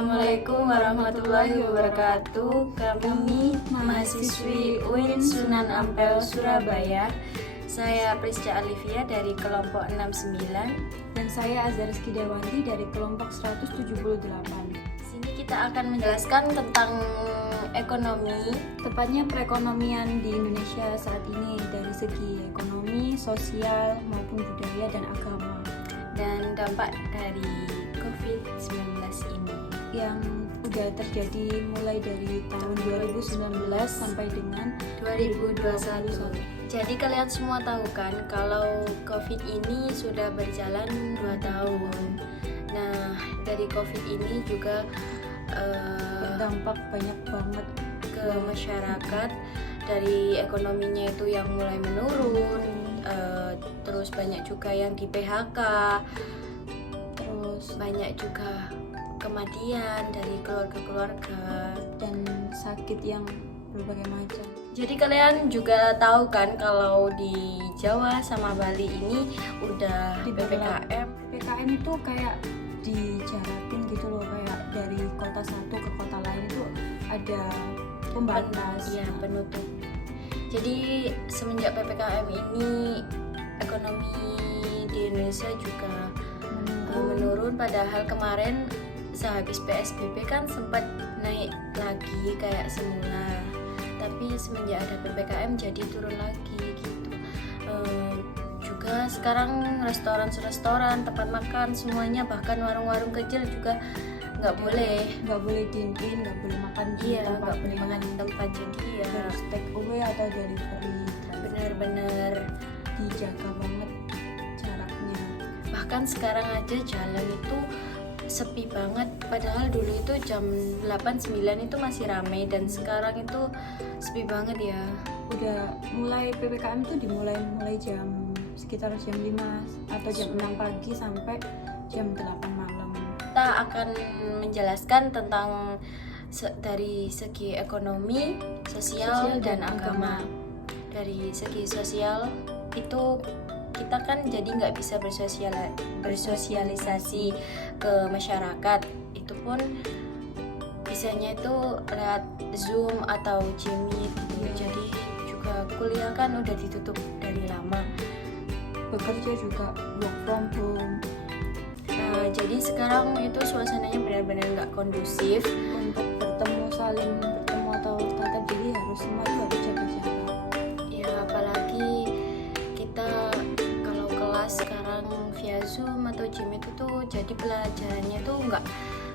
Assalamualaikum warahmatullahi wabarakatuh. Kami mahasiswi UIN Sunan Ampel Surabaya. Saya Prisca Alivia dari kelompok 69 dan saya Azhar Skidawanti dari kelompok 178. Sini kita akan menjelaskan tentang ekonomi, tepatnya perekonomian di Indonesia saat ini dari segi ekonomi, sosial maupun budaya dan agama, dan dampak dari COVID-19 ini yang udah terjadi mulai dari tahun 2019 sampai dengan 2021. Jadi kalian semua tahu kan kalau COVID ini sudah berjalan 2 tahun. Nah, dari COVID ini juga berdampak banyak banget ke masyarakat. Dari ekonominya itu yang mulai menurun, terus banyak juga yang di PHK, terus banyak juga kematian dari keluarga-keluarga dan sakit yang berbagai macam. Jadi kalian juga tahu kan kalau di Jawa sama Bali ini udah di PPKM. PPKM itu kayak dijarakin gitu loh, kayak dari kota satu ke kota lain itu ada pembatas. Iya, penutup. Jadi semenjak PPKM ini ekonomi di Indonesia juga menurun. Padahal kemarin sehabis PSBB kan sempat naik lagi kayak semula. Tapi semenjak ada PPKM jadi turun lagi gitu. Juga sekarang restoran, tempat makan semuanya, bahkan warung-warung kecil juga nggak boleh dine-in, nggak boleh makan di tempat, nggak boleh makan di tempat. Jadi ya harus take away atau delivery. Benar-benar dijaga banget jaraknya. Bahkan sekarang aja jalan itu sepi banget, padahal dulu itu jam 8-9 itu masih ramai, dan sekarang itu sepi banget ya. Udah mulai PPKM tuh dimulai sekitar jam 5 atau jam 6 pagi sampai jam 8 malam. Kita akan menjelaskan tentang dari segi ekonomi, sosial dan agama. Dari segi sosial itu kita kan jadi nggak bisa bersosialisasi ke masyarakat. Itu pun bisanya itu lewat Zoom atau Jmeet gitu. Jadi juga kuliah kan udah ditutup dari lama. Bekerja juga work from home. Nah, jadi sekarang itu suasananya benar-benar nggak kondusif untuk saling bertemu atau tatap, jadi harus semua itu harus jaga jarak. Ya, apalagi kita kalau kelas sekarang via Zoom atau Jmeet itu jadi pelajarannya tuh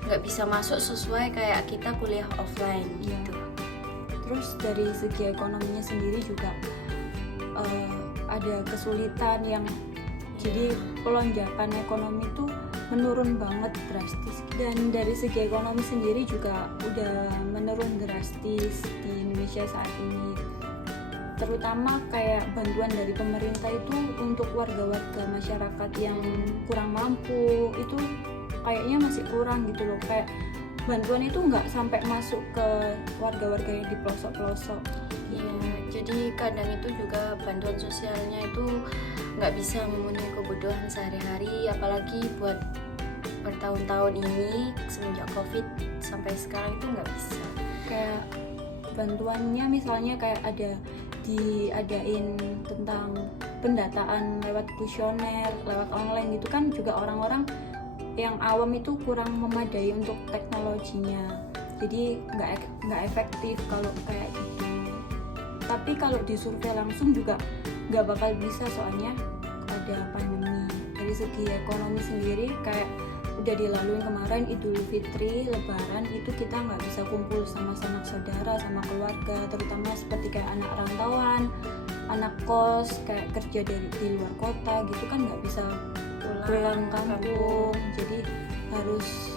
nggak bisa masuk sesuai kayak kita kuliah offline gitu. Terus dari segi ekonominya sendiri juga ada kesulitan yang jadi pelonjakan ekonomi itu menurun banget drastis, dan dari segi ekonomi sendiri juga udah menurun drastis di Indonesia saat ini. Terutama kayak bantuan dari pemerintah itu untuk warga-warga masyarakat yang kurang mampu itu kayaknya masih kurang gitu loh, kayak bantuan itu nggak sampai masuk ke warga-warga yang di pelosok-pelosok. Iya, jadi kadang itu juga bantuan sosialnya itu nggak bisa memenuhi kebutuhan sehari-hari, apalagi buat bertahun-tahun ini semenjak COVID sampai sekarang itu nggak bisa. Kayak bantuannya misalnya kayak diadain tentang pendataan lewat kuesioner, lewat online gitu kan, juga orang-orang yang awam itu kurang memadai untuk teknologinya, jadi nggak efektif kalau kayak gitu. Tapi kalau disurvei langsung juga nggak bakal bisa, soalnya ada pandemi. Dari segi ekonomi sendiri kayak udah dilaluin kemarin Idul Fitri, Lebaran, itu kita nggak bisa kumpul sama sanak saudara, sama keluarga, terutama seperti kayak anak rantauan, anak kos, kayak kerja di luar kota gitu kan nggak bisa pulang kampung, jadi harus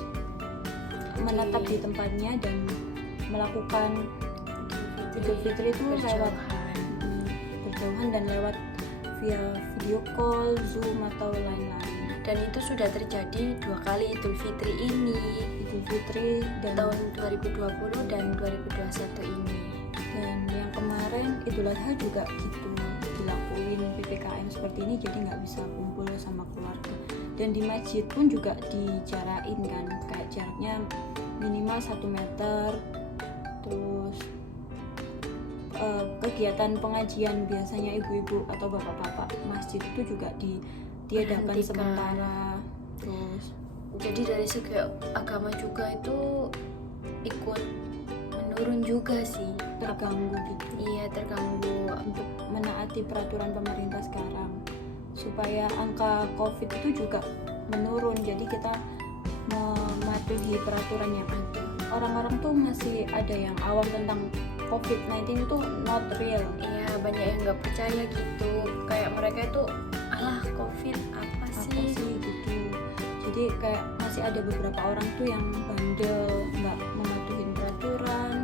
menetap di tempatnya dan melakukan Idul Fitri itu lewat berjauhan dan lewat via video call, Zoom atau lain-lain. Dan itu sudah terjadi 2 kali Idul Fitri ini, Idul Fitri dan tahun 2020 dan 2021 ini. Dan yang kemarin Idul Adha juga gitu dilakukan. ngelakuin PPKM seperti ini, jadi nggak bisa kumpul sama keluarga. Dan di masjid pun juga dijarain kan, kayak jaraknya minimal 1 meter. Terus kegiatan pengajian biasanya ibu-ibu atau bapak-bapak masjid itu juga ditiadakan Berhentikan. sementara. Terus Jadi dari segi agama juga itu ikut menurun juga sih. terganggu gitu Iya, terganggu. untuk menaati peraturan pemerintah sekarang supaya angka COVID itu juga menurun. Jadi kita mematuhi peraturan yang ada. Orang-orang tuh masih ada yang awam tentang COVID-19 itu not real. Iya, banyak yang nggak percaya gitu. Kayak mereka itu, alah COVID apa Apa sih? sih gitu. Jadi kayak masih ada beberapa orang tuh yang bandel, nggak mematuhi peraturan.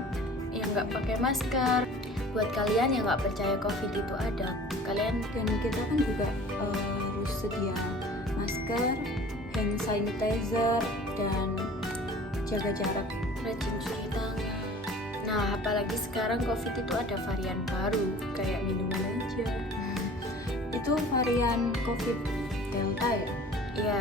Yang nggak pakai masker. Buat kalian yang nggak percaya COVID itu ada, kalian Dan kita kan juga harus sedia masker, hand sanitizer, dan jaga jarak. rajin cuci tangan. Nah, apalagi sekarang COVID itu ada varian baru, kayak minuman aja. Itu varian COVID Delta ya? Iya,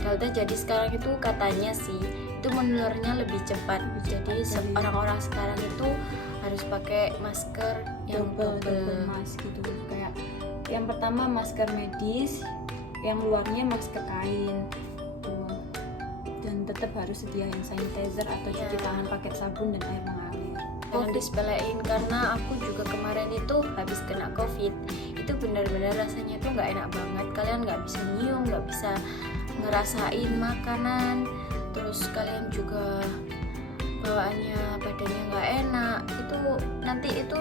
Delta. Jadi sekarang itu katanya sih itu menularnya lebih cepat. Jadi Jadi- orang-orang sekarang itu harus pakai masker yang double mask gitu. Kayak yang pertama masker medis, yang luarnya masker kain. Tuh. Dan tetap harus sedia hand sanitizer atau cuci Iya. tangan pakai sabun dan air mengalir. Jangan disepelein, karena aku juga kemarin itu habis kena COVID. Itu benar-benar rasanya itu nggak enak banget. Kalian nggak bisa nyium, nggak bisa ngerasain makanan. Terus kalian juga bawaannya badannya nggak enak. Itu nanti itu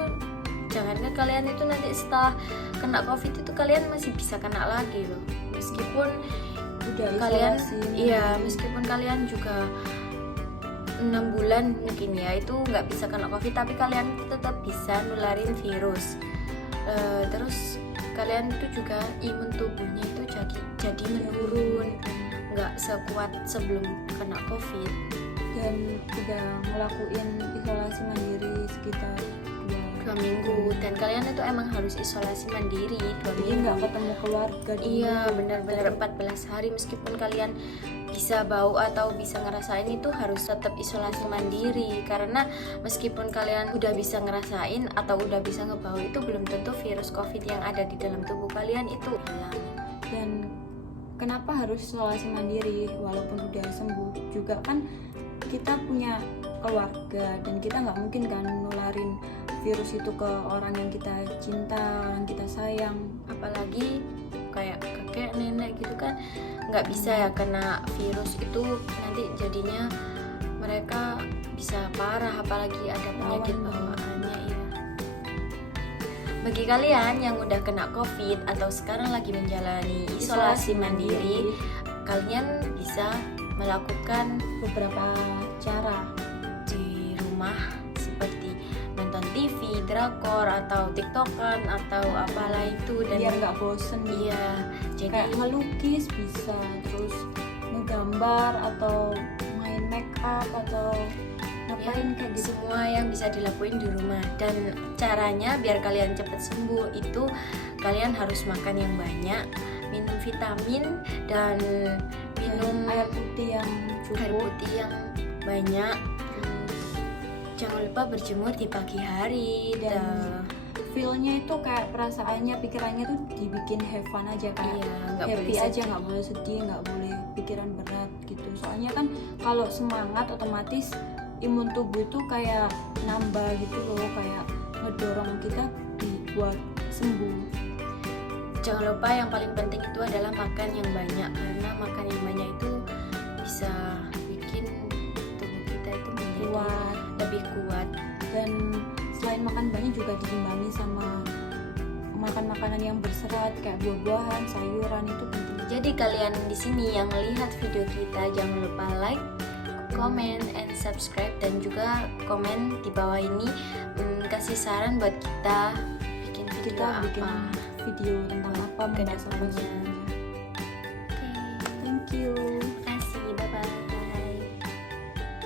jangankan kalian itu nanti setelah kena COVID itu kalian masih bisa kena lagi loh. Meskipun Udah kalian isolasi. iya, meskipun kalian juga 6 bulan mungkin ya itu nggak bisa kena COVID, tapi kalian tetap bisa nularin virus. Terus kalian itu juga imun tubuhnya itu jadi menurun, nggak sekuat sebelum kena COVID. Dan udah ngelakuin isolasi mandiri sekitar 2 minggu, dan kalian itu emang harus isolasi mandiri 2 Jadi minggu. nggak ketemu keluarga dulu. Iya, benar-benar 14 hari. Meskipun kalian bisa bau atau bisa ngerasain, itu harus tetap isolasi mandiri. Karena meskipun kalian udah bisa ngerasain atau udah bisa ngebau, itu belum tentu virus COVID yang ada di dalam tubuh kalian itu hilang. Dan kenapa harus isolasi mandiri walaupun udah sembuh? Juga kan kita punya keluarga dan kita nggak mungkin kan nularin virus itu ke orang yang kita cinta, yang kita sayang. Apalagi kayak kakek nenek gitu kan nggak bisa ya kena virus itu, nanti jadinya mereka bisa parah, apalagi ada penyakit Rawan banget. bawaannya ya. Bagi kalian yang udah kena COVID atau sekarang lagi menjalani isolasi mandiri, kalian bisa melakukan beberapa cara. di rumah seperti nonton TV, drakor atau tiktokan atau apalah itu, dan Biar nggak bosen. iya, jadi Kayak ngelukis bisa, terus ngegambar atau main make up atau ngapain kayak gitu. semua yang bisa dilakuin di rumah. Dan caranya biar kalian cepat sembuh itu kalian harus makan yang banyak, minum vitamin, dan minum air putih yang air cukup. putih yang banyak. Jangan lupa berjemur di pagi hari. Dan feel-nya itu kayak perasaannya, pikirannya tuh dibikin have fun aja, kayak iya, nggak boleh happy aja, sedih. nggak boleh sedih, nggak boleh pikiran berat gitu. Soalnya kan kalau semangat otomatis imun tubuh itu kayak nambah gitu loh, kayak ngedorong kita dibuat sembuh. Jangan lupa yang paling penting itu adalah makan yang banyak, karena makan yang banyak itu bisa bikin tubuh kita itu menjadi Kuat. lebih kuat. Dan selain makan banyak juga diimbangi sama makan makanan yang berserat kayak buah-buahan, sayuran, itu penting. Jadi kalian di sini yang lihat video kita jangan lupa like, comment, and subscribe, dan juga komen di bawah ini kasih saran buat kita bikin video Kita bikin apa. video tentang apa, membahas apa Kedepannya. semuanya. Oke. Thank you.